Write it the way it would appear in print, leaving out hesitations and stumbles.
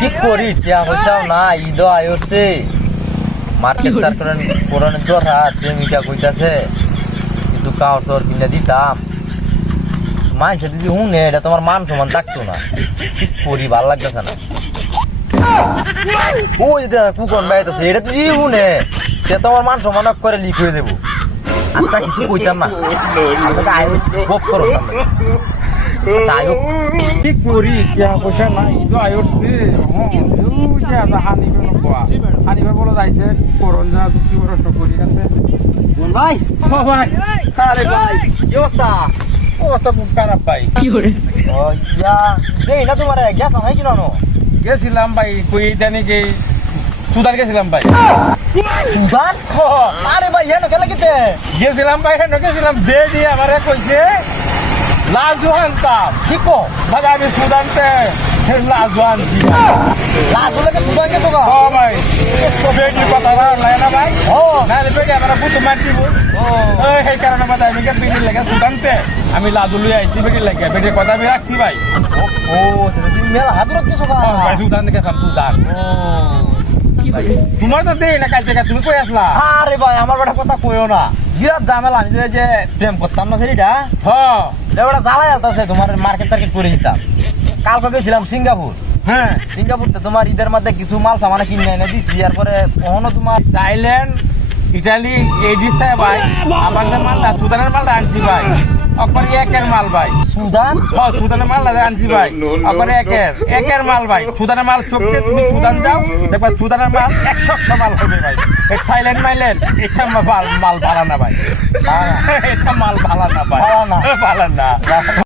কি করি টিয়া পয়সাও না ঈদ আয়োছে মার্কেট চার করেন পুরানের দরহা প্রেমিকা কইতাছে কিছু কাপড় চোর কিনে দিতাম মানুষ যদি শুনে এটা তোমার মান সমান থাকতো না কি করি ভাল লাগতেছে না ওই কুকন বাইতেছে এটা তুই শুনে সে তোমার মান সমান করে লিক হয়ে দেবো আচ্ছা কিছু কইতাম না গোপ করো কি করি টিয়া পয়সা নাই ঈদ আয়োছে হানিবার বলে যাইছে করন যা কি প্রশ্ন করি আছে ভাই ও ভাই আরে ভাই কি অবস্থা অবস্থা খুব খারাপ ভাই ও ইয়া দেই না তোমার গ্যাস হয় কি নানো গেছিলাম ভাই কই জানি কি সুদান গেছিলাম ভাই সুদান আরে ভাই হেন গেলে কিতে গেছিলাম ভাই হেন গেছিলাম দে দিয়ে আমারে কইছে লাজু আনতাম কি কো ভাই আমি সুদানতে লাজু আনছি লাজ হলে কি সুদান গেছো গা ও ভাই বেটি কথা নাই না ভাই ও নাহলে বেটি আমার বুঝতে মারছি ও এই কারণে কথা আমি বেটির লেগে সুদানতে আমি লাজু লই আইছি বেটির লেগে বেটির কথা আমি রাখছি ভাই ও তুমি মেলা হাতরত গেছো গা ভাই সুদান থেকে সব সুদান ও তোমার তো দেই না কাল থেকে তুমি কই আসলা আরে ভাই আমার বেটা কথা কইও না বিরাট ঝামেলা আমি যে প্রেম করতাম না সেটা হ্যাঁ এটা জ্বালাই আলতাছে তোমার মার্কেট টার্কেট করে দিতাম কালকে গেছিলাম সিঙ্গাপুর হ্যাঁ সিঙ্গাপুরতে তোমার ঈদের মধ্যে কিছু মাল সামানে কিনে এনে দিছি এরপরে কখনো তোমার থাইল্যান্ড ইটালি এই দিচ্ছে ভাই আমাদের মালটা সুদানের মালটা আনছি ভাই অকবার একের মাল ভাই সুদান সুদানের মালটা আনছি ভাই অকবার একের মাল ভাই সুদানের মাল সবকে তুমি সুদান যাও দেখবা সুদানের মাল 100 মাল হবে ভাই এই থাইল্যান্ড মাইল্যান্ড এটা মাল ভালো না ভাই এটা মাল ভালো না ভাই ভালো না। ভালো না